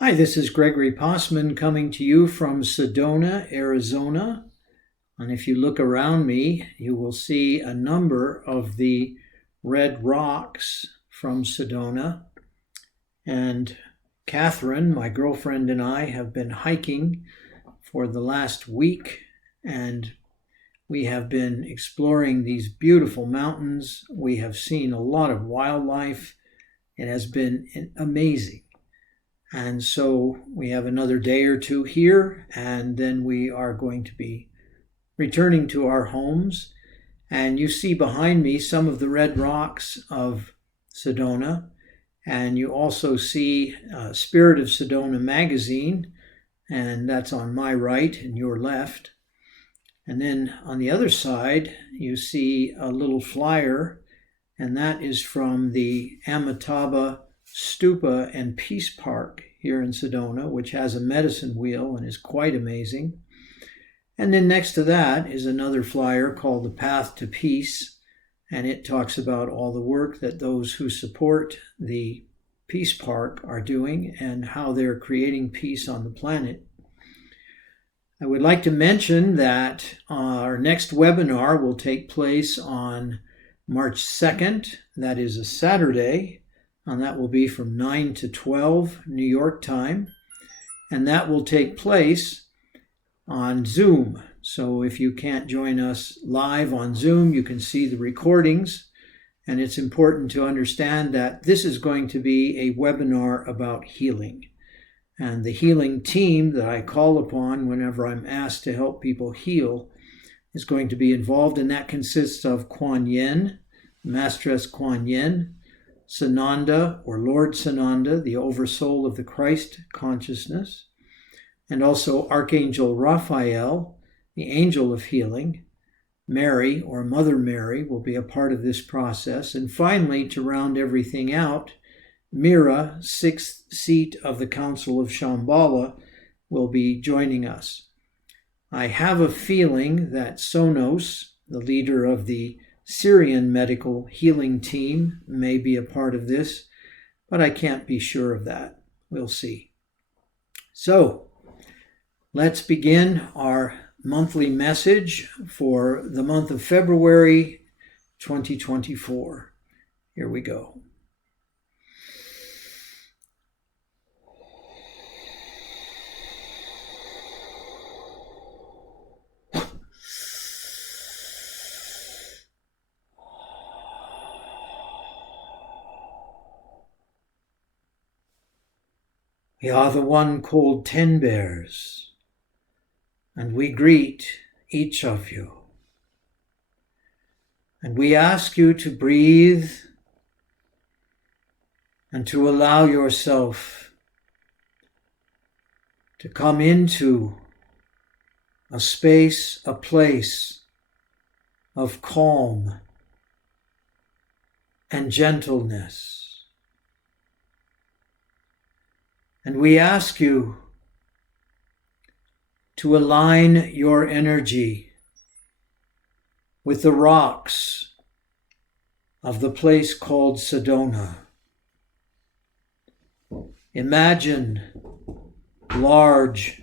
Hi, this is Gregory Possiman coming to you from Sedona, Arizona. And if you look around me, you will see a number of the Red Rocks from Sedona. And Catherine, my girlfriend, and I have been hiking for the last week, and we have been exploring these beautiful mountains. We have seen a lot of wildlife. It has been amazing. And so we have another day or two here, and then we are going to be returning to our homes. And you see behind me some of the Red Rocks of Sedona, and you also see Spirit of Sedona magazine, and that's on my right and your left. And then on the other side, you see a little flyer, and that is from the Amitabha Stupa and Peace Park here in Sedona, which has a medicine wheel and is quite amazing. And then next to that is another flyer called The Path to Peace, and it talks about all the work that those who support the Peace Park are doing and how they're creating peace on the planet. I would like to mention that our next webinar will take place on March 2nd. That is a Saturday. And that will be from 9 to 12 New York time. And that will take place on Zoom. So if you can't join us live on Zoom, you can see the recordings. And it's important to understand that this is going to be a webinar about healing. And the healing team that I call upon whenever I'm asked to help people heal is going to be involved. And that consists of Kuan Yin, Masteress Kuan Yin, Sananda, or Lord Sananda, the Oversoul of the Christ consciousness, and also Archangel Raphael, the Angel of Healing. Mary, or Mother Mary, will be a part of this process. And finally, to round everything out, Mira, sixth seat of the Council of Shambhala, will be joining us. I have a feeling that Sonos, the leader of the Syrian medical healing team, may be a part of this, but I can't be sure of that. We'll see. So let's begin our monthly message for the month of February 2024. Here we go. We are the one called Ten Bears, and we greet each of you. And we ask you to breathe and to allow yourself to come into a space, a place of calm and gentleness. And we ask you to align your energy with the rocks of the place called Sedona. Imagine large,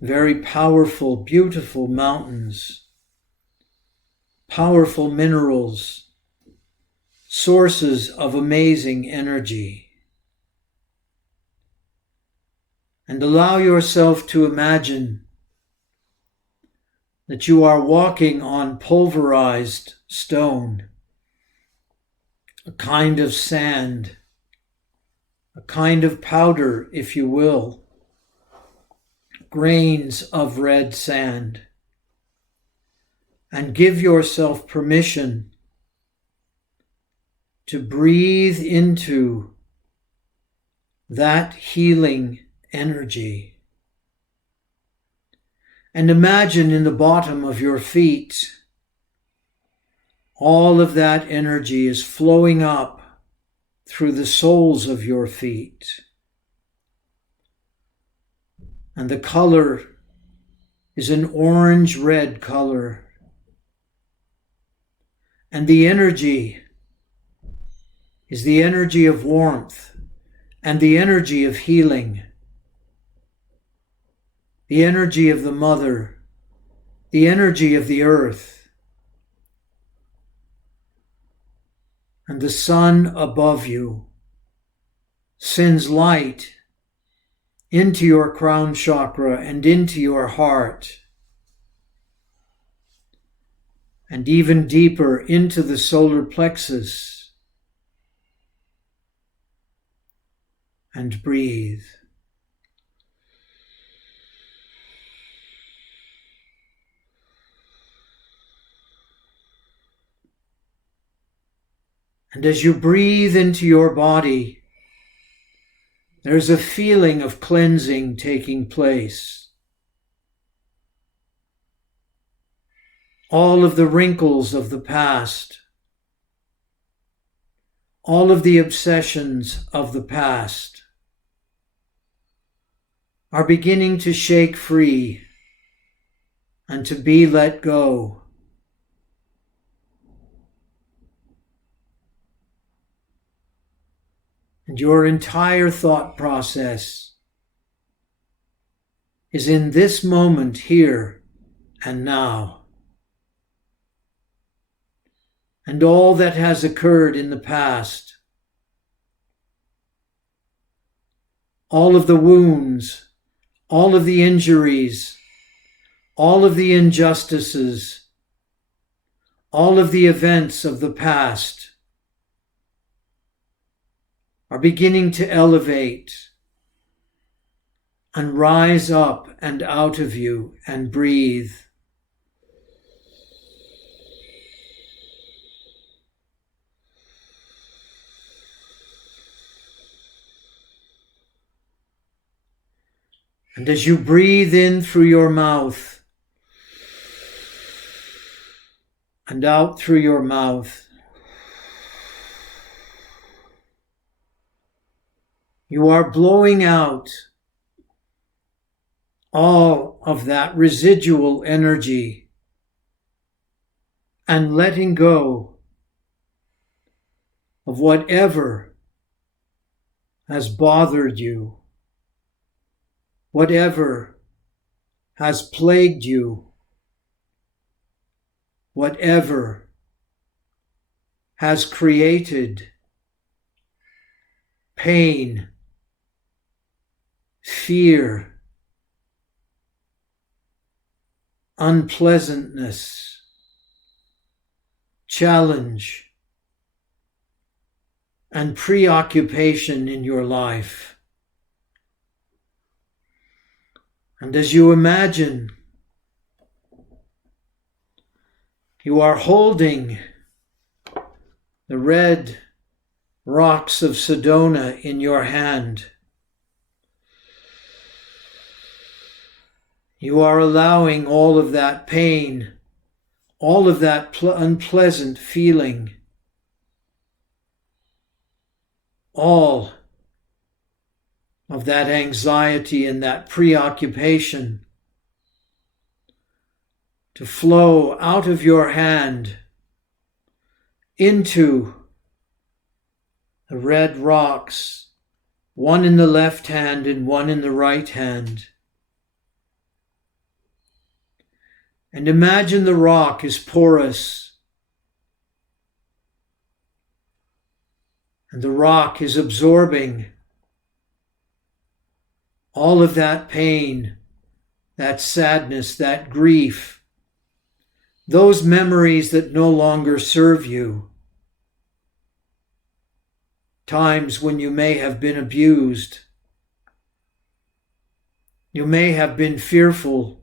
very powerful, beautiful mountains, powerful minerals, sources of amazing energy. And allow yourself to imagine that you are walking on pulverized stone, a kind of sand, a kind of powder, if you will, grains of red sand. And give yourself permission to breathe into that healing energy. And imagine in the bottom of your feet, all of that energy is flowing up through the soles of your feet. And the color is an orange-red color. And the energy is the energy of warmth and the energy of healing the energy of the mother, the energy of the earth, and the sun above you sends light into your crown chakra and into your heart, and even deeper into the solar plexus. And breathe. And as you breathe into your body, there's a feeling of cleansing taking place. All of the wrinkles of the past, all of the obsessions of the past are beginning to shake free and to be let go. And your entire thought process is in this moment, here and now. And all that has occurred in the past, all of the wounds, all of the injuries, all of the injustices, all of the events of the past are beginning to elevate and rise up and out of you and breathe. And as you breathe in through your mouth and out through your mouth, you are blowing out all of that residual energy and letting go of whatever has bothered you, whatever has plagued you, whatever has created pain, fear, unpleasantness, challenge, and preoccupation in your life. And as you imagine, you are holding the Red Rocks of Sedona in your hand. You are allowing all of that pain, all of that unpleasant feeling, all of that anxiety and that preoccupation to flow out of your hand into the red rocks, one in the left hand and one in the right hand. And imagine the rock is porous, and the rock is absorbing all of that pain, that sadness, that grief, those memories that no longer serve you, times when you may have been abused, you may have been fearful,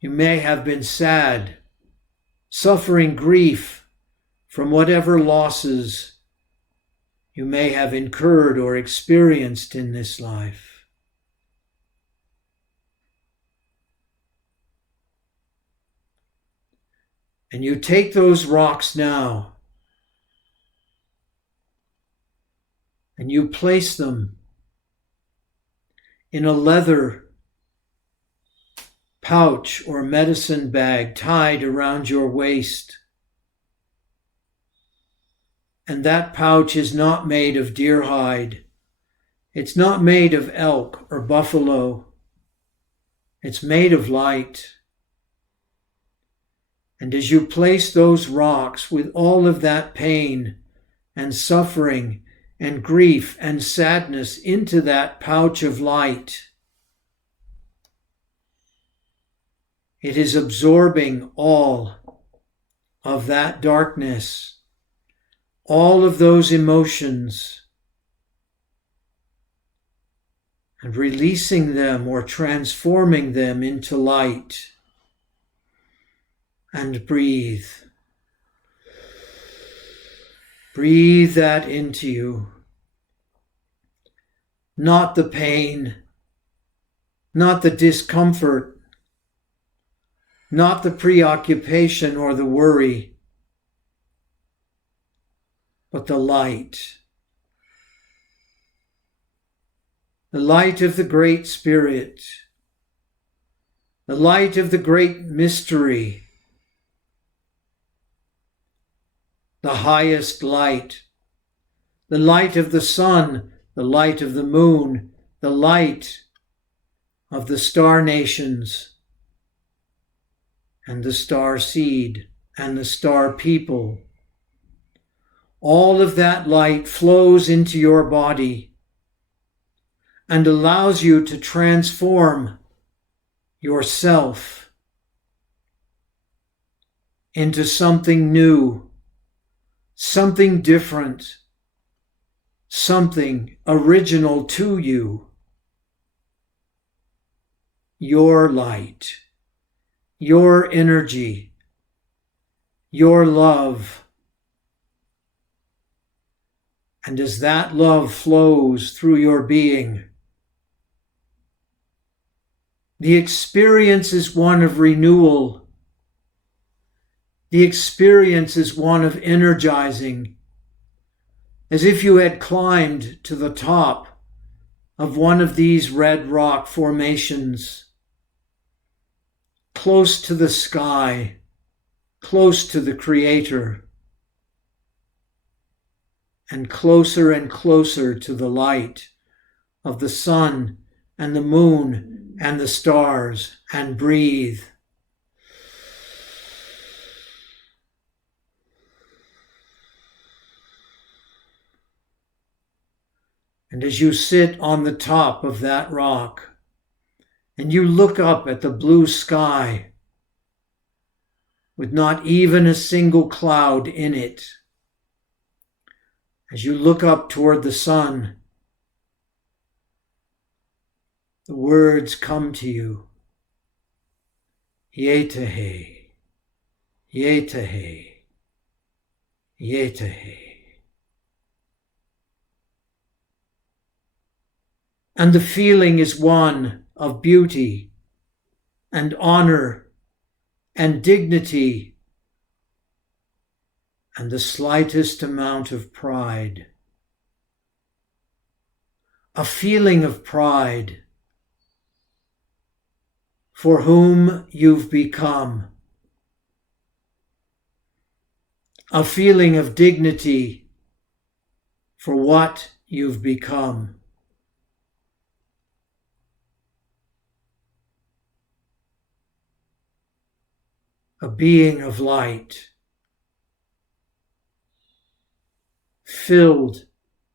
you may have been sad, suffering grief from whatever losses you may have incurred or experienced in this life. And you take those rocks now and you place them in a leather pouch or medicine bag tied around your waist. And that pouch is not made of deer hide. It's not made of elk or buffalo. It's made of light. And as you place those rocks with all of that pain and suffering and grief and sadness into that pouch of light, it is absorbing all of that darkness, all of those emotions, and releasing them or transforming them into light. And breathe. Breathe that into you. Not the pain, not the discomfort, not the preoccupation or the worry, but the light. The light of the Great Spirit, the light of the great mystery, the highest light, the light of the sun, the light of the moon, the light of the star nations and the star seed and the star people. All of that light flows into your body and allows you to transform yourself into something new, something different, something original to you. Your light, your energy, your love. And as that love flows through your being, the experience is one of renewal. The experience is one of energizing, as if you had climbed to the top of one of these red rock formations, close to the sky, close to the Creator, and closer to the light of the sun and the moon and the stars, and breathe. And as you sit on the top of that rock and you look up at the blue sky with not even a single cloud in it, as you look up toward the sun, the words come to you. Yetehe, Yetehe, Yetehe. And the feeling is one of beauty and honor and dignity and the slightest amount of pride. A feeling of pride for whom you've become. A feeling of dignity for what you've become. A being of light, filled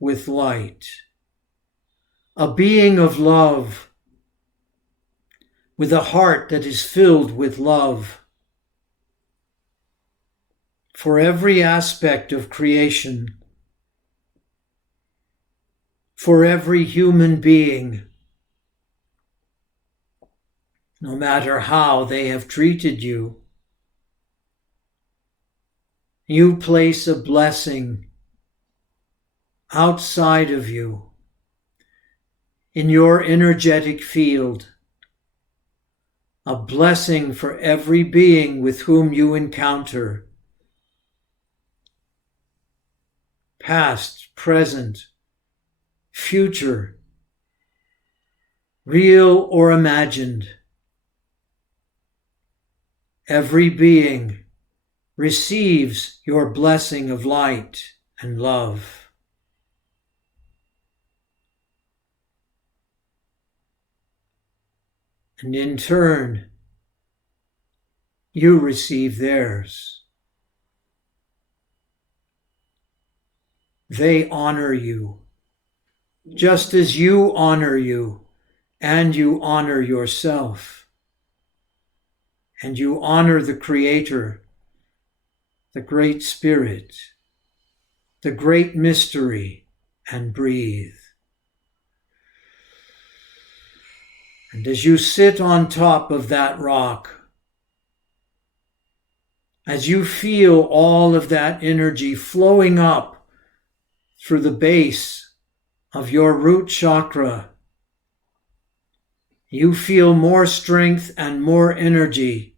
with light. A being of love, with a heart that is filled with love for every aspect of creation, for every human being, no matter how they have treated you. You place a blessing outside of you, in your energetic field, a blessing for every being with whom you encounter, past, present, future, real or imagined. Every being receives your blessing of light and love. And in turn, you receive theirs. They honor you, just as you honor you, and you honor yourself. And you honor the Creator, the Great Spirit, the great mystery, and breathe. And as you sit on top of that rock, as you feel all of that energy flowing up through the base of your root chakra, you feel more strength and more energy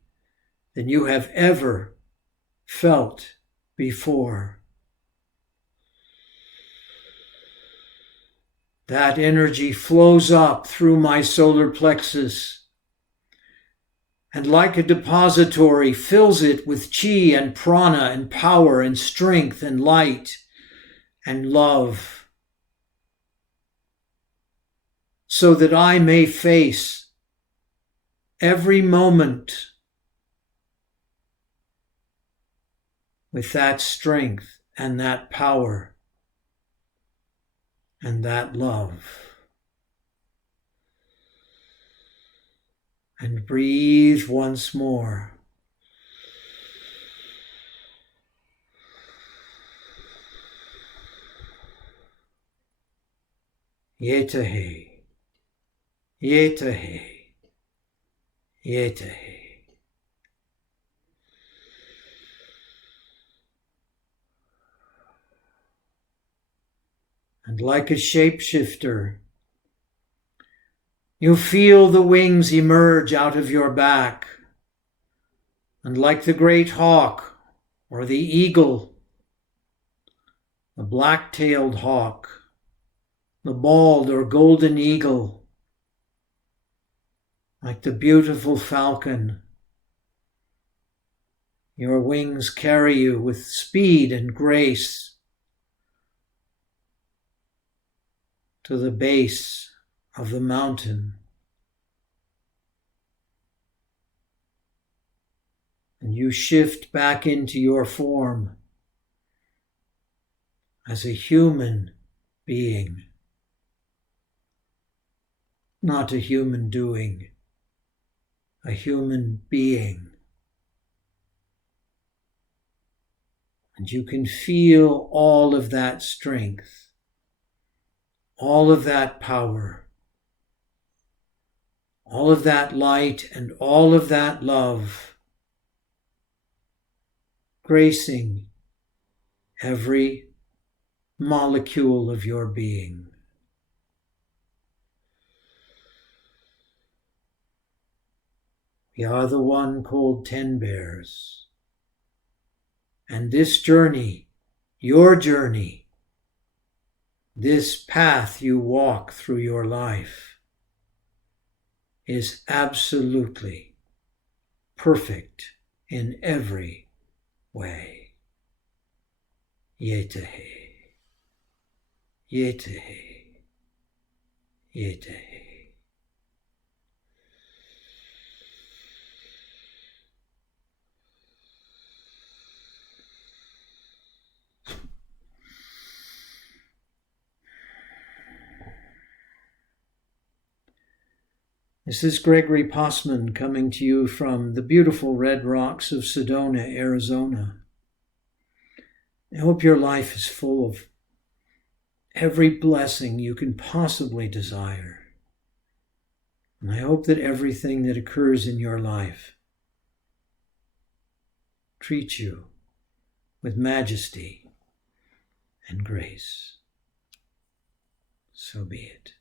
than you have ever felt before. That energy flows up through my solar plexus and like a depository fills it with chi and prana and power and strength and light and love, so that I may face every moment with that strength and that power and that love. And breathe once more. Yetahe, yetahe, yetahe. And like a shapeshifter, you feel the wings emerge out of your back. And like the great hawk or the eagle, the black-tailed hawk, the bald or golden eagle, like the beautiful falcon, your wings carry you with speed and grace to the base of the mountain. And you shift back into your form as a human being, not a human doing, a human being. And you can feel all of that strength, all of that power, all of that light, and all of that love gracing every molecule of your being. We are the one called 10 Bears. And this journey, your journey, this path you walk through your life is absolutely perfect in every way. Yetahe, yetahe, yetahe. This is Gregory Passman coming to you from the beautiful Red Rocks of Sedona, Arizona. I hope your life is full of every blessing you can possibly desire. And I hope that everything that occurs in your life treats you with majesty and grace. So be it.